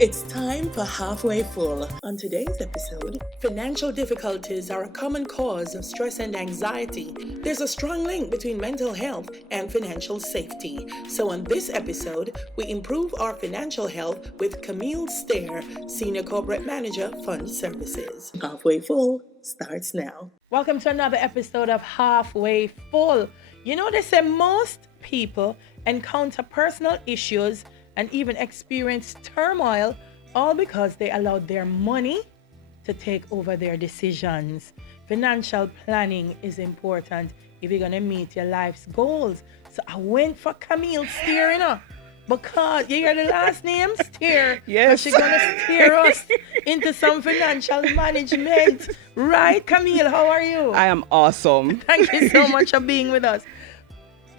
It's time for Halfway Full. On today's episode, financial difficulties are a common cause of stress and anxiety. There's a strong link between mental health and financial safety. So on this episode, we improve our financial health with Camille Steer, Senior Corporate Manager, Fund Services. Halfway Full starts now. Welcome to another episode of Halfway Full. You know, they say most people encounter personal issues and even experience turmoil, all because they allowed their money to take over their decisions. Financial planning is important if you're going to meet your life's goals. So I went for Camille Steer, because you hear the last name, Steer. Yes. She's going to steer us into some financial management. Right, Camille? How are you? I am awesome. Thank you so much for being with us.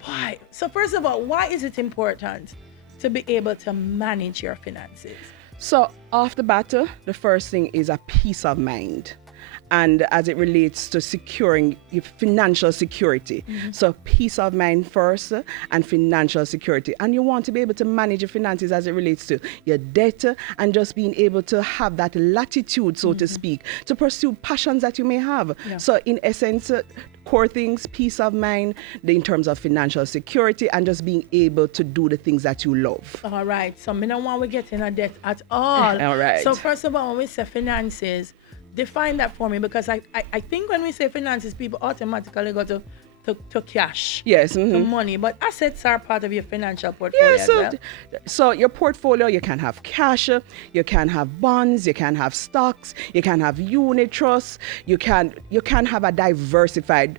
Why? So first of all, why is it important to be able to manage your finances? So off the bat, the first thing is a peace of mind. And as it relates to securing your financial security. So peace of mind first and financial security. And you want to be able to manage your finances as it relates to your debt and just being able to have that latitude, so to speak, to pursue passions that you may have. Yeah. So in essence, core things, peace of mind, in terms of financial security and just being able to do the things that you love. All right. So I don't want to get in a debt at all. All right. So first of all, when we say finances, define that for me, because I think when we say finances, people automatically go to cash. Yes. To money. But assets are part of your financial portfolio. Yeah, so your portfolio, you can have cash, you can have bonds, you can have stocks, you can have unit trusts, you can have a diversified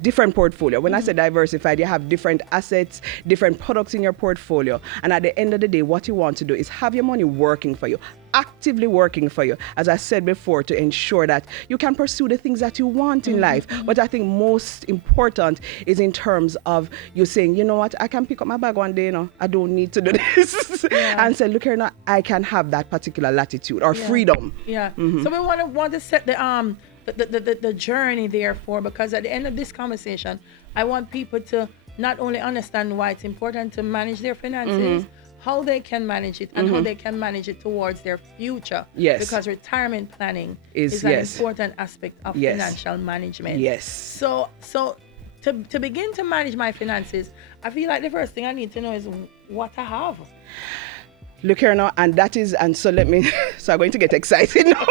different portfolio. When I say diversified, you have different assets, different products in your portfolio. And at the end of the day, what you want to do is have your money working for you, actively working for you, as I said before, to ensure that you can pursue the things that you want in life. But I think most important is in terms of you saying, you know what, I can pick up my bag one day, I don't need to do this. And say, look here now, I can have that particular latitude or freedom. Yeah. So we want to set the journey therefore, because at the end of this conversation, I want people to not only understand why it's important to manage their finances, how they can manage it, and how they can manage it towards their future. Yes. Because retirement planning is an important aspect of financial management. Yes. So to begin to manage my finances, I feel like the first thing I need to know is what I have. Look here now, so I'm going to get excited now.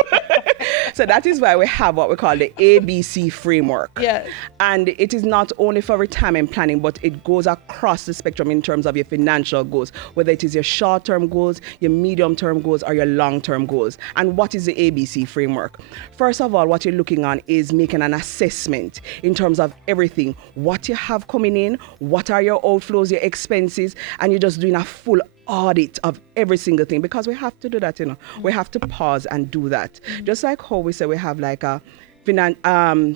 So that is why we have what we call the ABC framework. Yeah. And it is not only for retirement planning, but it goes across the spectrum in terms of your financial goals, whether it is your short-term goals, your medium-term goals, or your long-term goals. And what is the ABC framework? First of all, what you're looking on is making an assessment in terms of everything, what you have coming in, what are your outflows, your expenses, and you're just doing a full audit of every single thing, because we have to do that, we have to pause and do that. Just like how we say we have like a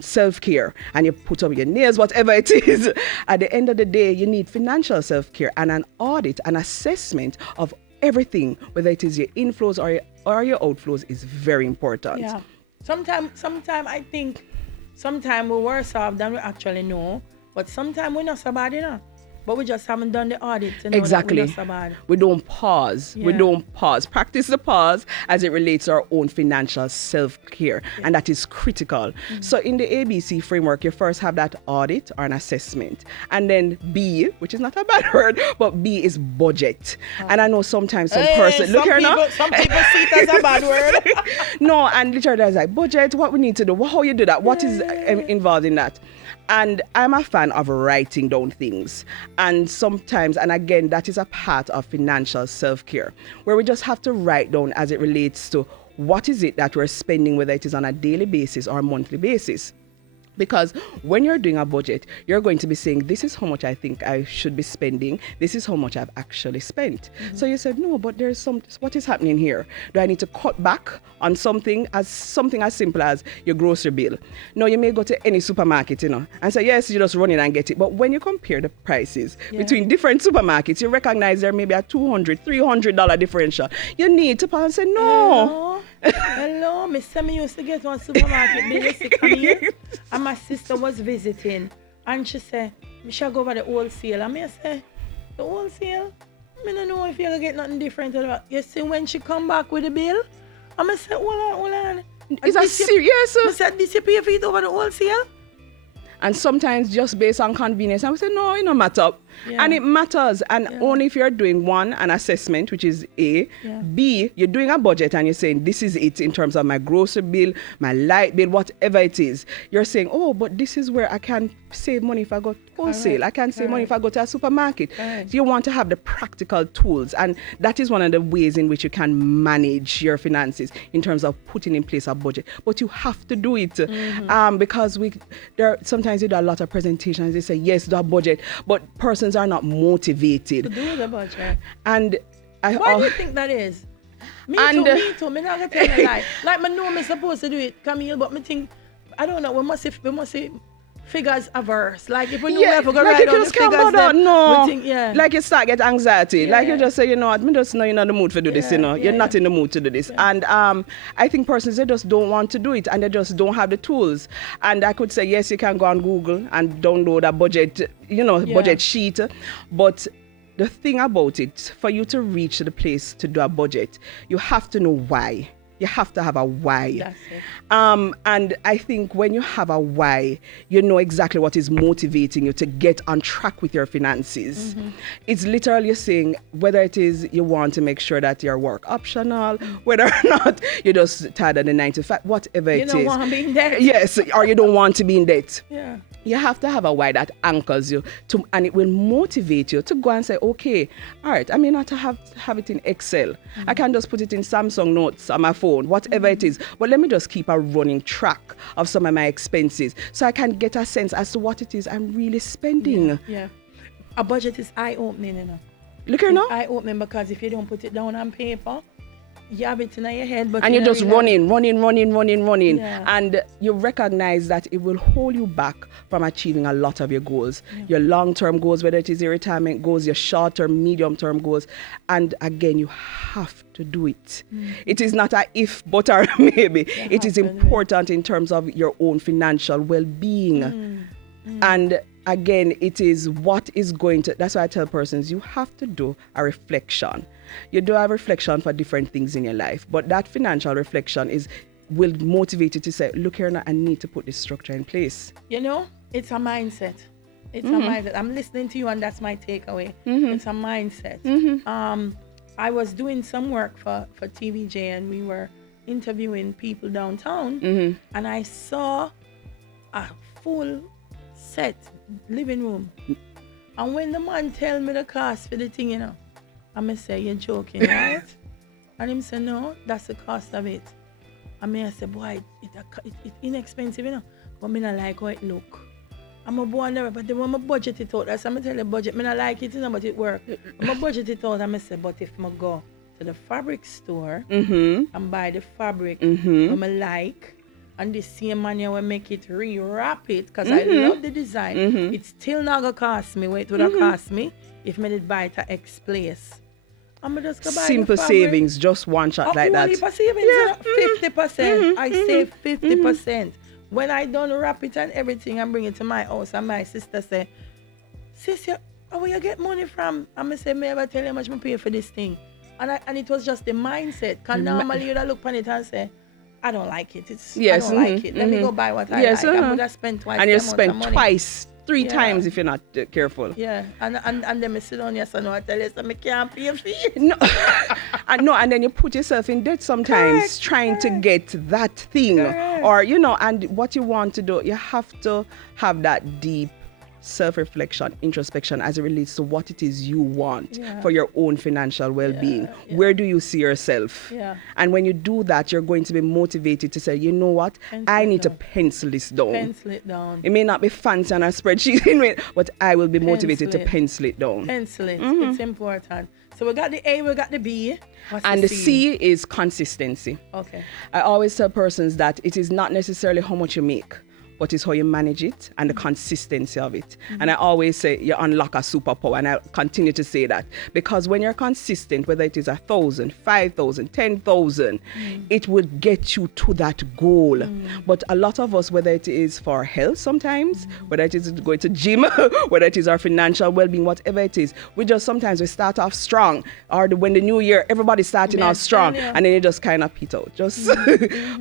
self-care, and you put up your nails, whatever it is. At the end of the day, you need financial self-care and an audit, an assessment of everything, whether it is your inflows or your outflows, is very important. Yeah. Sometimes I think we're worse off than we actually know, but sometimes we're not so bad, But we just haven't done the audit to know that we're not so bad. We don't pause. Yeah. We don't pause. Practice the pause as it relates to our own financial self-care. Yeah. And that is critical. So in the ABC framework, you first have that audit or an assessment. And then B, which is not a bad word, but B is budget. And I know sometimes some people see it as a bad word. No, and literally there's like, budget, what we need to do, how you do that, what is involved in that. And I'm a fan of writing down things. And sometimes, and again, that is a part of financial self-care, where we just have to write down as it relates to what is it that we're spending, whether it is on a daily basis or a monthly basis. Because when you're doing a budget, you're going to be saying, this is how much I think I should be spending. This is how much I've actually spent. So you said, no, but what is happening here? Do I need to cut back on something as simple as your grocery bill? No, you may go to any supermarket, and say, yes, you just run in and get it. But when you compare the prices between different supermarkets, you recognize there may be a $200, $300 differential. You need to pause and say, no. Hello, Miss Sammy used to get one supermarket bill, come here. And my sister was visiting, and she said, we shall go over the wholesale. And I say, the wholesale? me don't know if you're going to get nothing different. You see, when she come back with the bill, I'm going to say, hold on. Is that serious? I said, this you pay for it over the wholesale? And sometimes just based on convenience, I would say, no, it don't matter. Yeah. And it matters. And only if you're doing one, an assessment, which is A. Yeah. B, you're doing a budget and you're saying, this is it in terms of my grocery bill, my light bill, whatever it is. You're saying, oh, but this is where I can save money if I go wholesale. I can save money if I go to a supermarket. So you want to have the practical tools. And that is one of the ways in which you can manage your finances in terms of putting in place a budget. But you have to do it because sometimes you do a lot of presentations. They say, yes, do a budget. But persons are not motivated to do the budget. And why do you think that is? Me too. Me not gonna tell you lie. Like I know I'm supposed to do it, Camille, but me think I don't know. We must see figures averse. Like if we know we have to go like write down the figures, no. We think, like you start get anxiety. Like you just say, you know what, me just know you're not in the mood to do this. You're not in the mood to do this. And I think persons, they just don't want to do it and they just don't have the tools. And I could say, yes, you can go on Google and download a budget, budget sheet, but the thing about it, for you to reach the place to do a budget, you have to know why. You have to have a why. That's it. And I think when you have a why, you know exactly what is motivating you to get on track with your finances. It's literally saying whether it is you want to make sure that your work optional, whether or not you're just tired of the 9 to 5, whatever it is. You don't want to be in debt. Yes, or you don't want to be in debt. Yeah. You have to have a why that anchors you and it will motivate you to go and say, okay, all right, I may not have it in Excel. I can just put it in Samsung Notes on my phone, whatever it is. But let me just keep a running track of some of my expenses so I can get a sense as to what it is I'm really spending. Yeah. A budget is eye-opening, Look here now. Eye-opening because if you don't put it down on paper, you have it in your head, but and you're just running. Yeah. And you recognize that it will hold you back from achieving a lot of your goals. Your long-term goals, whether it is your retirement goals, your short-term, medium-term goals. And again, you have to do it. It is not a if, but or maybe. It is important in terms of your own financial well-being. And again, it is what is going to, that's why I tell persons, you have to do a reflection. You do have reflection for different things in your life, but that financial reflection will motivate you to say, look here now, I need to put this structure in place. It's a mindset. It's a mindset. I'm listening to you and that's my takeaway. It's a mindset. I was doing some work for TVJ and we were interviewing people downtown and I saw a full set living room. And when the man tell me the cost for the thing, I'm going to say, you're joking, right? And him say, no, that's the cost of it. And I say, boy, it's inexpensive, but I don't like how it look. I'm a boy, but then when I budget it out, that's what I'm tell the budget, I don't like it, but it work. When I budget it out, I'm say, but if I go to the fabric store and buy the fabric I like, and the same man will make it re-wrap it, because I love the design, it's still not going to cost me what it would have cost me if I did buy it at X place. I'm just go buy simple savings, just one shot like that. Savings, 50%. I save 50%. When I done wrap it and everything and bring it to my house, and my sister say, sis, where you get money from? I'm going to say, may I ever tell you how much I pay for this thing? And it was just the mindset. Because normally you'd look on it and say, I don't like it. I don't like it. Let me go buy what I like. I would have spent twice. And you spend twice, 3 times if you're not careful. Yeah, and then I sit down here and I tell you, I can't pay for it. No, and then you put yourself in debt sometimes trying to get that thing. Or, and what you want to do, you have to have that deep self-reflection, introspection as it relates to what it is you want for your own financial well-being. Where do you see yourself? And when you do that, you're going to be motivated to say, you know what? I need to pencil this down. Pencil it down. It may not be fancy on a spreadsheet, but I will be motivated to pencil it down. Pencil it. It's important. So we got the A, we got the B. And the C is consistency. Okay. I always tell persons that it is not necessarily how much you make, but it's how you manage it and the consistency of it. And I always say you unlock a superpower, and I continue to say that, because when you're consistent, whether it is 1,000, 5,000, 10,000, it will get you to that goal. But a lot of us, whether it is for health sometimes, whether it is going to gym, whether it is our financial well-being, whatever it is, we start off strong, or when the new year, everybody's starting off strong, and then you just kind of peter out.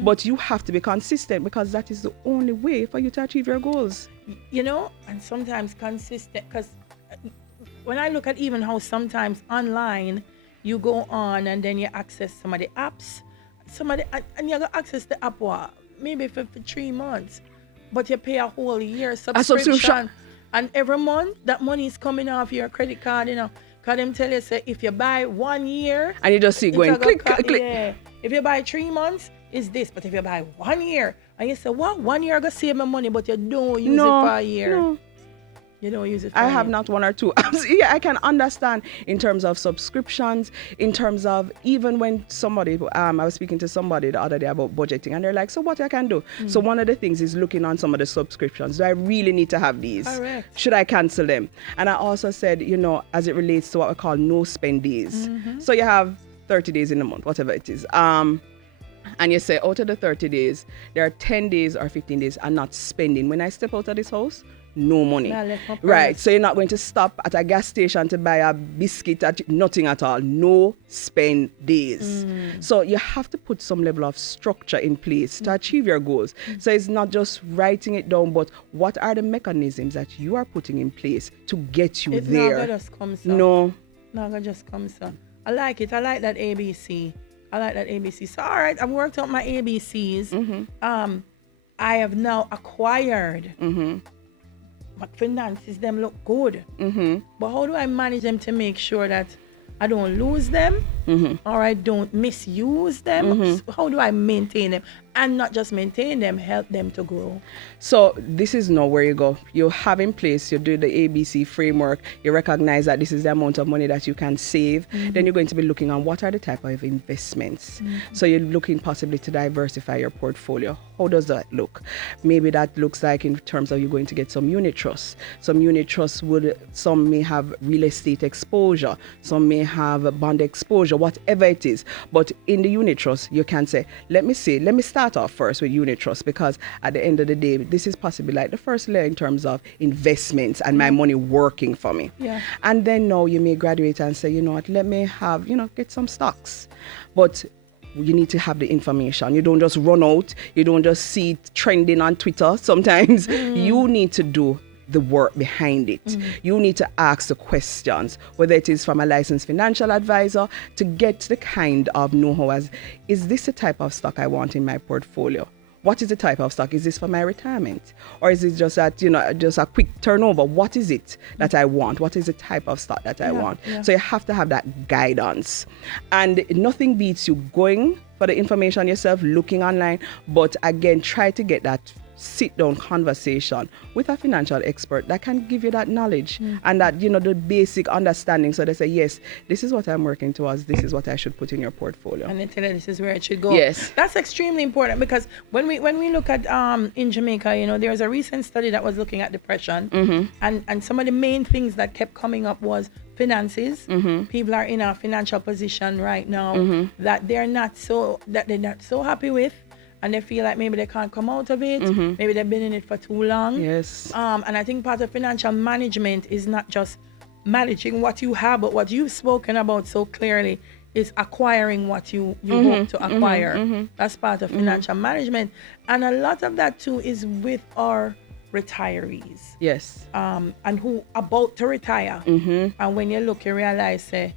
But you have to be consistent, because that is the only way for you to achieve your goals. And sometimes consistent, because when I look at even how sometimes online you go on and then you access some of the apps, and you got access the app maybe for 3 months, but you pay a whole year subscription. And every month that money is coming off your credit card, because them tell you, say, if you buy 1 year, and you just see going click. Yeah. If you buy 3 months, it's this. But if you buy 1 year, and you say, what? 1 year I go save my money, but you don't use it for a year. No. You don't use it for a I year. have not 1 or 2. Yeah, I can understand in terms of subscriptions, in terms of even when somebody, I was speaking to somebody the other day about budgeting, and they're like, so what I can do? So one of the things is looking on some of the subscriptions. Do I really need to have these? Correct. Should I cancel them? And I also said, as it relates to what we call no spend days. So you have 30 days in a month, whatever it is. And you say out of the 30 days, there are 10 days or 15 days are not spending. When I step out of this house, no money. Right. So you're not going to stop at a gas station to buy a biscuit, nothing at all. No spend days. So you have to put some level of structure in place to achieve your goals. So it's not just writing it down, but what are the mechanisms that you are putting in place to get you there? Not just comes up. No. Not just comes up. I like it. I like that ABC. So all right, I've worked out my ABCs. I have now acquired my finances. Them look good. But how do I manage them to make sure that I don't lose them or I don't misuse them? So how do I maintain them? And not just maintain them, help them to grow. So this is now where you go. You have in place, you do the ABC framework, you recognize that this is the amount of money that you can save. Then you're going to be looking on what are the type of investments. So you're looking possibly to diversify your portfolio. How does that look? Maybe that looks like in terms of you're going to get some unit trusts. Some unit trusts some may have real estate exposure, some may have bond exposure, whatever it is. But in the unit trust, you can say, let me start off first with unit trust, because at the end of the day, this is possibly like the first layer in terms of investments and my money working for me. And then now you may graduate and say, you know what, let me have, get some stocks. But you need to have the information. You don't just run out. You don't just see it trending on Twitter. Sometimes you need to do the work behind it. You need to ask the questions, whether it is from a licensed financial advisor, to get the kind of know-how as, is this the type of stock I want in my portfolio? What is the type of stock? Is this for my retirement? Or is it just that, just a quick turnover? What is it that I want? What is the type of stock that I want? So you have to have that guidance. And nothing beats you going for the information yourself, looking online, but again, try to get that sit-down conversation with a financial expert that can give you that knowledge and that, the basic understanding. So they say, yes, this is what I'm working towards. This is what I should put in your portfolio. And they tell you this is where it should go. Yes. That's extremely important, because when we look at in Jamaica, there's a recent study that was looking at depression, and some of the main things that kept coming up was finances. People are in a financial position right now that they're not so happy with. And they feel like maybe they can't come out of it. Maybe they've been in it for too long. Yes. And I think part of financial management is not just managing what you have, but what you've spoken about so clearly is acquiring what you hope to acquire. That's part of financial management. And a lot of that too is with our retirees. Yes. And who about to retire. And when you look, you realize, say,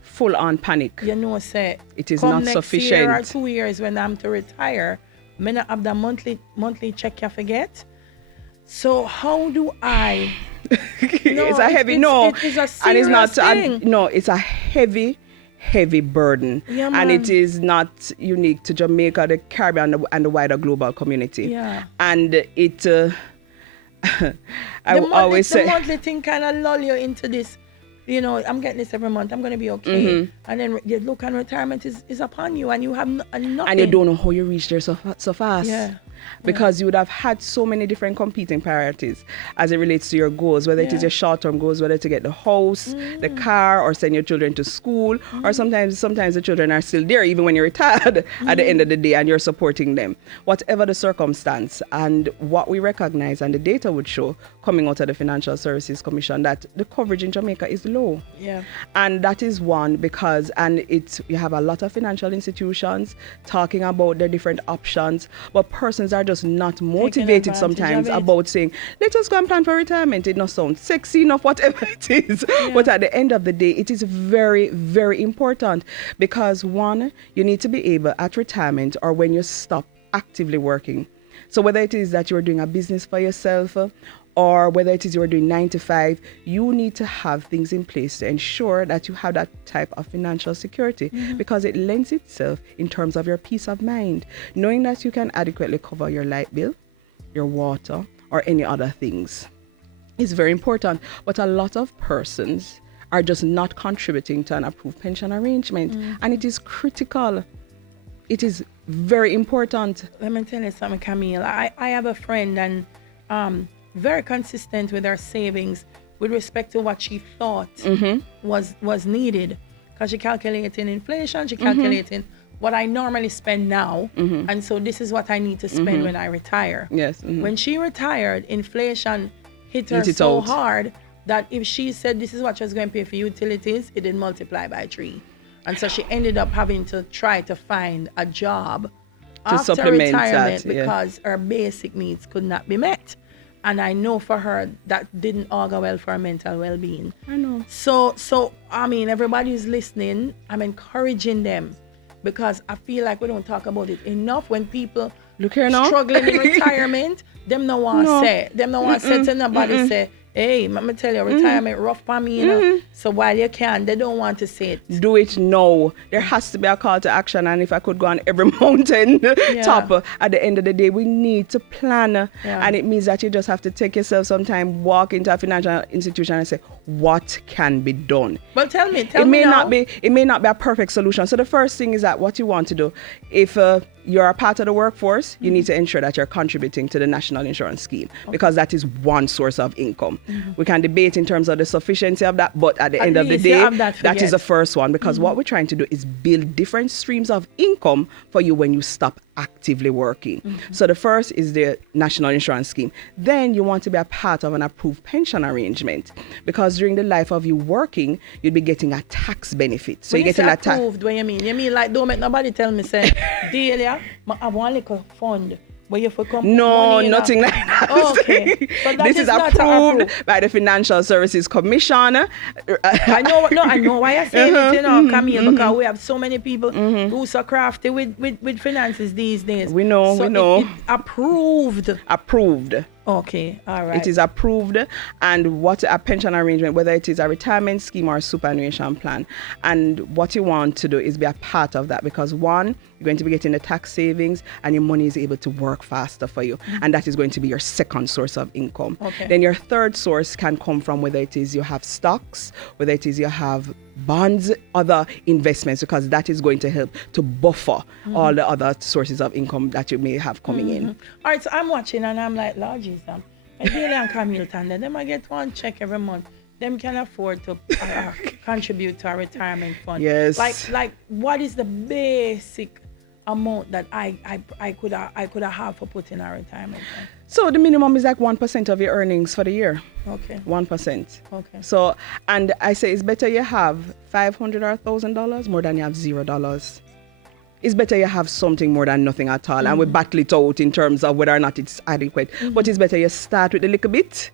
full on panic. Say it is not sufficient. Year or 2 years when I'm to retire, may not have the monthly check you forget. So how do I? It's a heavy It is a serious and it's not thing. It's a heavy burden, and it is not unique to Jamaica, the Caribbean, and the wider global community. And it. I always say the monthly thing kind of lull you into this. I'm getting this every month. I'm going to be okay. And then you look, and retirement is upon you, and you have nothing. And you don't know how you reach there so fast. because you would have had so many different competing priorities as it relates to your goals, whether it is your short-term goals, whether to get the house, the car, or send your children to school, or sometimes the children are still there even when you're retired at the end of the day and you're supporting them. Whatever the circumstance, and what we recognize and the data would show coming out of the Financial Services Commission that the coverage in Jamaica is low. Yeah. And that is one because, you have a lot of financial institutions talking about their different options, but persons are just not motivated sometimes about saying, let us go and plan for retirement. It not sound sexy enough, whatever it is. Yeah. But at the end of the day, it is very, very important because one, you need to be able at retirement or when you stop actively working. So whether it is that you're doing a business for yourself or whether it is you're doing 9 to 5, you need to have things in place to ensure that you have that type of financial security because it lends itself in terms of your peace of mind, knowing that you can adequately cover your light bill, your water, or any other things. It's very important, but a lot of persons are just not contributing to an approved pension arrangement, and it is critical. It is very important. Let me tell you something, Camille. I have a friend and very consistent with her savings with respect to what she thought was needed, because she calculating inflation, she calculating what I normally spend now, and so this is what I need to spend when I retire. Yes. When she retired, inflation hit her so hard that if she said this is what she was going to pay for utilities, it didn't multiply by 3. And so she ended up having to try to find a job to after supplement retirement that, because her basic needs could not be met. And I know for her that didn't augur well for her mental well-being. I know. So I mean, everybody who's listening, I'm encouraging them because I feel like we don't talk about it enough when people look here now struggling in retirement. Them no want to say. Them no want to say to nobody say, hey, let me tell you, retirement rough for me, you know. So while you can, they don't want to say it. Do it now. There has to be a call to action, and if I could go on every mountain top, at the end of the day, we need to plan. And it means that you just have to take yourself some time, walk into a financial institution and say, what can be done? Well, tell me it may not be a perfect solution. So the first thing is that what you want to do, if you're a part of the workforce, you need to ensure that you're contributing to the National Insurance Scheme because that is one source of income. We can debate in terms of the sufficiency of that, but at the end of the day, that is the first one because what we're trying to do is build different streams of income for you when you stop actively working. So the first is the National Insurance Scheme. Then you want to be a part of an approved pension arrangement because during the life of you working, you'll be getting a tax benefit. So you're getting a tax. Approved, what you mean? You mean like don't make nobody tell me say, Dahlia, I have one little fund where you for come. No, nothing like that. Okay. But that this is approved by the Financial Services Commission. I know why I say it, you know, Camille, because we have so many people who so crafty with finances these days. We know. It approved. Approved. Okay, all right. It is approved, and what a pension arrangement, whether it is a retirement scheme or a superannuation plan, and what you want to do is be a part of that because one, you're going to be getting the tax savings and your money is able to work faster for you, and that is going to be your second source of income. Okay. Then your third source can come from whether it is you have stocks, whether it is you have bonds, other investments, because that is going to help to buffer all the other sources of income that you may have coming in. All right, so I'm watching and I'm like, Lord Jesus, Dahlia and Camille Tanda, them I get one check every month. Them can afford to contribute to a retirement fund. Yes. Like what is the basic amount that I could have for putting a retirement fund? So the minimum is like 1% of your earnings for the year. Okay. 1%. Okay. So, and I say it's better you have $500 or $1,000 more than you have $0. It's better you have something more than nothing at all. And we battle it out in terms of whether or not it's adequate. But it's better you start with a little bit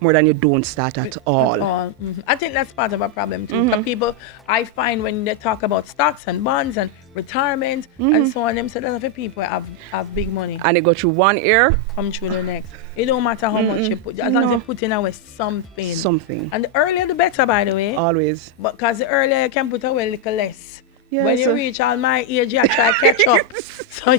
more than you don't start at all. I think that's part of a problem too. Because people, I find when they talk about stocks and bonds and retirement and so on, them say that people have big money. And they go through one ear, come through the next. It don't matter how much you put, as long as you put in away something. Something. And the earlier the better, by the way. Always. Because the earlier you can put away a little less. Yes. When you reach all my age, you try to catch up. So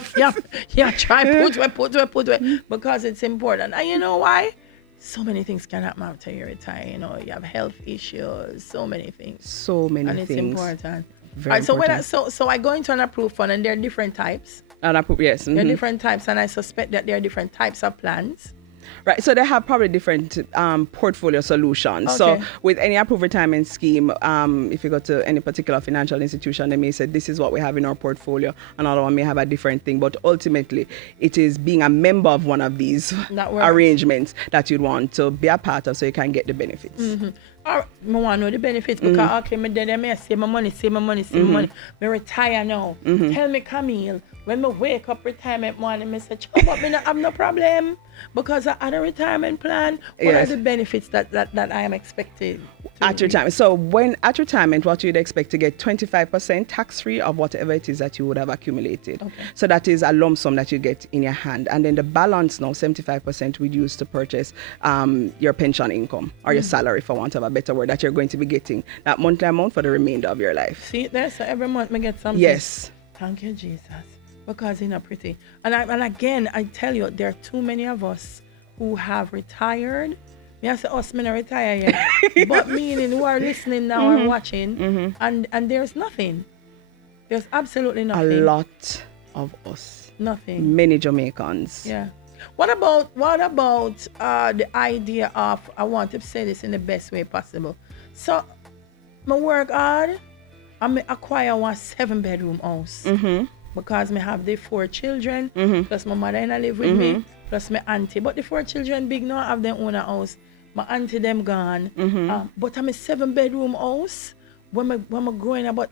you try put away because it's important. And you know why? So many things can happen after you retire. You know, you have health issues, so many things. And it's important. Very important. So I go into an approved fund, and there are different types. And I put, yes. There are different types, and I suspect that there are different types of plans. Right, so they have probably different portfolio solutions. Okay. So with any approved retirement scheme, if you go to any particular financial institution, they may say, this is what we have in our portfolio. Another one may have a different thing. But ultimately, it is being a member of one of these arrangements that you'd want to be a part of so you can get the benefits. I want to know the benefits because, okay, I save my money. I retire now. Tell me, Camille, when I wake up retirement morning, I say, but I have no problem because I had a retirement plan. What are the benefits that I am expected at retirement? So when at retirement, what you'd expect to get 25% tax-free of whatever it is that you would have accumulated. Okay. So that is a lump sum that you get in your hand. And then the balance now, 75% we use to purchase your pension income or your salary, for want of a better word, that you're going to be getting that monthly amount for the remainder of your life. See, there, so every month I get something. Yes. Thank you, Jesus. Because it's not pretty. And again, I tell you, there are too many of us who have retired. Me, I say, us, me not retire yet. But meaning who are listening now and watching, and there's nothing. There's absolutely nothing. A lot of us. Nothing. Many Jamaicans. Yeah. What about the idea of, I want to say this in the best way possible. So, I work hard and I acquire one 7-bedroom house. Because I have the 4 children, plus my mother and I live with me, plus my auntie. But the 4 children big now have their own house. My auntie them gone. But I'm a 7-bedroom house. When I'm growing up,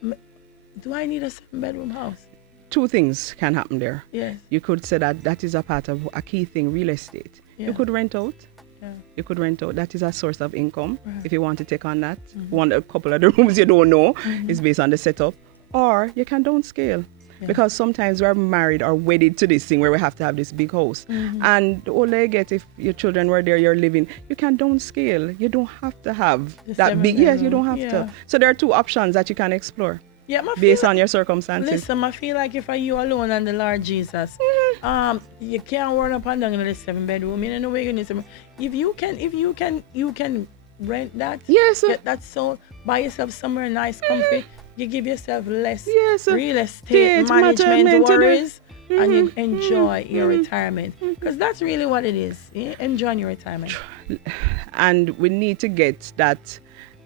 do I need a 7-bedroom house? 2 things can happen there. Yes. You could say that is a part of a key thing, real estate. Yeah. You could rent out. Yeah. You could rent out. That is a source of income if you want to take on that. One, a couple of the rooms you don't know is based on the setup. Or you can downscale. Because sometimes we're married or wedded to this thing where we have to have this big house. And the older you get, if your children were there, you're living, you can downscale. You don't have to have that big. Yes, you don't have to. So there are 2 options that you can explore. Yeah, based on your circumstances. Listen, I feel like if I you alone and the Lord Jesus, you can't run up and down in the 7-bedroom. You know where you're gonna. If you can rent that. Yes. Get that sold. Buy yourself somewhere nice, comfy. You give yourself less real estate management worries, and you enjoy your retirement. Because that's really what it is. Enjoying your retirement. And we need to get that.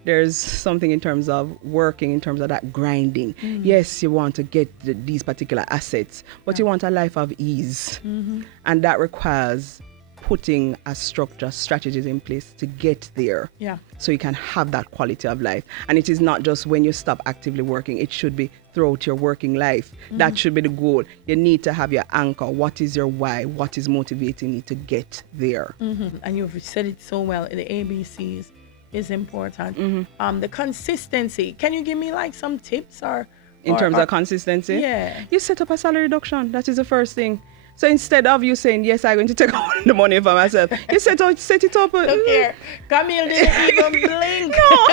There's something in terms of working, in terms of that grinding. Yes, you want to get these particular assets, but you want a life of ease. And that requires putting a strategies in place to get there. Yeah. So you can have that quality of life. And it is not just when you stop actively working, it should be throughout your working life. That should be the goal. You need to have your anchor. What is your why? What is motivating you to get there? And you've said it so well. The ABCs is important. The consistency. Can you give me like some tips in terms of consistency? Yeah. You set up a salary reduction. That is the first thing. So instead of you saying, yes, I'm going to take all the money for myself, you set it up. Look here, Camille didn't even blink. No.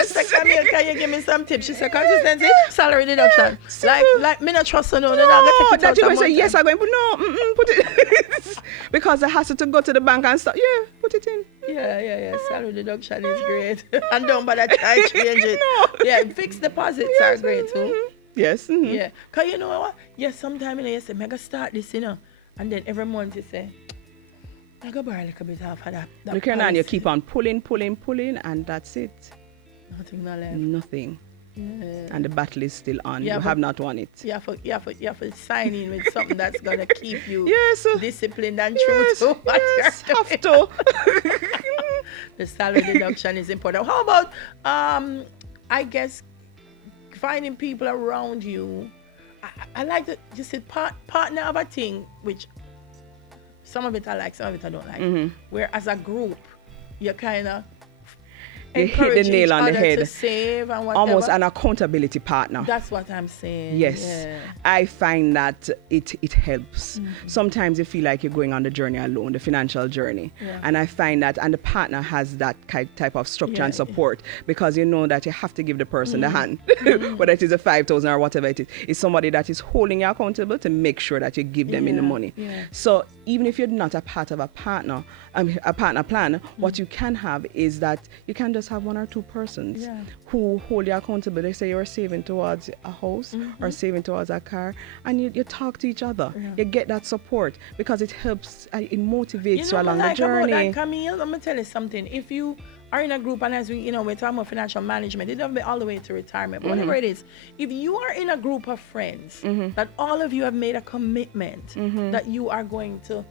Mr. Camille, can you give me some tips? She said, consistency, salary reduction. Like me not trust her, no. That you going to say, yes, I'm going to put it. Because it has to go to the bank and stuff. Yeah, put it in. Yeah. Salary deduction is great. And don't bother try to change it. No. Yeah, fixed deposits are great too. Yes. Yeah. Because you know what? Yes, sometimes you say, I'm going to start this, And then every month you say, I go borrow a little bit off of that. Look here now, you keep on pulling, and that's it. Nothing left. Nothing. Yeah. And the battle is still on. You have not won it. You have to sign in with something that's going to keep you disciplined and true to what you're doing. Have to. The salary deduction is important. How about, I guess, finding people around you? I like to just say partner of a thing, which some of it I like, some of it I don't like. Where as a group, you kind of hit the nail on the head. To save and whatever. Almost an accountability partner. That's what I'm saying. Yes. Yeah. I find that it helps. Sometimes you feel like you're going on the journey alone, the financial journey. Yeah. And I find that, and the partner has that type of structure and support, because you know that you have to give the person the hand, whether it is a 5,000 or whatever it is. It's somebody that is holding you accountable to make sure that you give them in the money. Yeah. So even if you're not a part of a partner plan, what you can have is that you can just have 1 or 2 persons who hold you accountable. They say you're saving towards a house or saving towards a car car, and you talk to each other. Yeah. You get that support because it helps, it motivates you along the like journey. about that, Camille, I'm gonna tell you something. If you are in a group, and as we're talking about financial management, it doesn't be all the way to retirement, but whatever it is, if you are in a group of friends that all of you have made a commitment that you are going to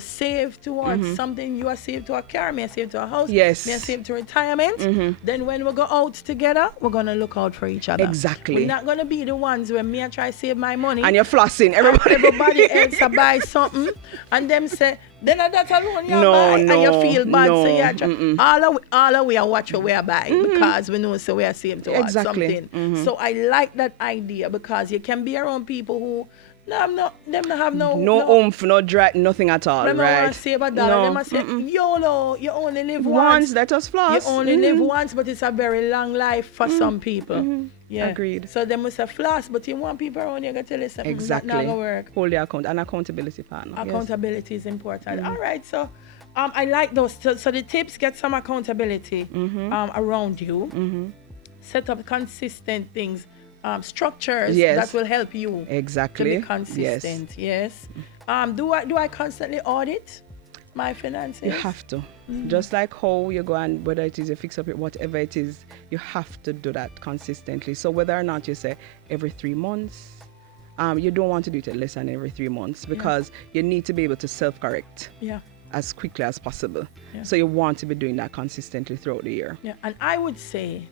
save towards something, you are saved to a car, may I save to a house, yes, may I save to retirement, then when we go out together, we're going to look out for each other. Exactly. We're not going to be the ones where me I try to save my money. And you're flossing. Everybody else buy something, and them say, then that alone you buy, and you feel bad. So you all of we are watch what we are buying because we know so we are saved towards something. So I like that idea because you can be around people who them not have no oomph, no drive, nothing at all, them right? Want to save a dollar. Them say, YOLO, you only live once. Let us floss. You only live once, but it's a very long life for some people. Yeah. Agreed. So they must have floss, but you want people around you to tell you something. Exactly. Not gonna work. Hold the account, an accountability partner. Accountability is important. All right, so I like those. So the tips: get some accountability around you. Set up consistent things. Structures that will help you to be consistent. Yes. Do I constantly audit my finances? You have to. Just like how you go and whether it is you fix up it, whatever it is, you have to do that consistently. So whether or not you say every 3 months, you don't want to do it less than every 3 months because you need to be able to self-correct as quickly as possible. Yeah. So you want to be doing that consistently throughout the year. Yeah, and I would say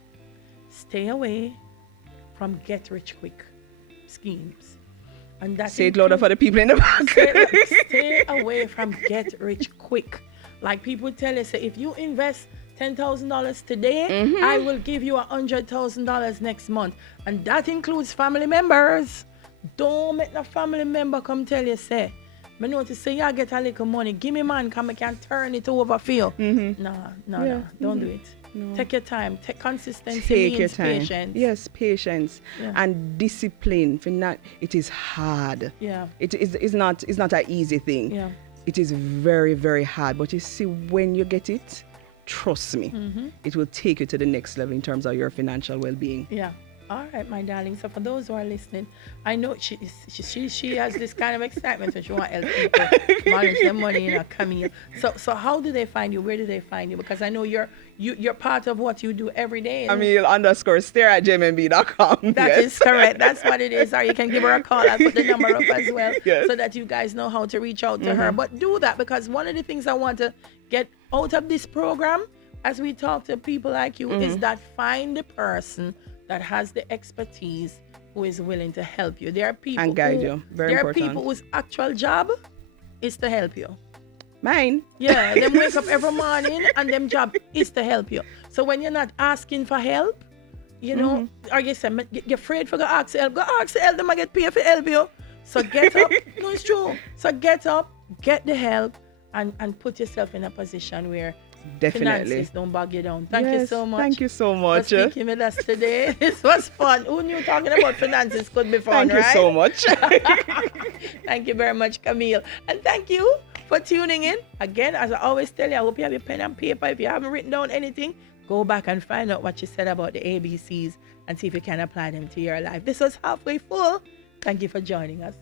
stay away from get-rich-quick schemes. And that say it louder for the people in the back. Stay away from get-rich-quick. Like people tell you, say, if you invest $10,000 today, I will give you $100,000 next month. And that includes family members. Don't make the family member come tell you, say, I notice say, yeah, get a little money. Give me man, come I can turn it over for you. No, don't do it. No. Take your time. Take consistency. Take your time. Patience. Yes, patience and discipline. For not, it is hard. Yeah. It's not an easy thing. Yeah. It is very, very hard. But you see, when you get it, trust me, it will take you to the next level in terms of your financial well-being. Yeah. All right, my darling. So for those who are listening, I know she has this kind of excitement when she wants to help people manage their money, Camille. So how do they find you? Where do they find you? Because I know you're part of what you do every day. Camille_Steer@jmnb.com. That is correct. That's what it is. Or you can give her a call. I'll put the number up as well so that you guys know how to reach out to her. But do that because one of the things I want to get out of this program as we talk to people like you is that find the person that has the expertise who is willing to help you. There are people and guide you. Very important. There are people whose actual job is to help you. Mine. Yeah, them wake up every morning and them job is to help you. So when you're not asking for help, you know, or you say you're afraid for go ask help, them I get paid for help you. So get up. No, it's true. So get up, get the help, and put yourself in a position where finances don't bog you down. Thank you so much. Thank you so much for speaking with us today. This was fun. Who knew talking about finances could be fun, Thank you so much. Thank you very much, Camille. And thank you for tuning in. Again, as I always tell you, I hope you have your pen and paper. If you haven't written down anything, go back and find out what you said about the ABCs and see if you can apply them to your life. This was Halfway Full. Thank you for joining us.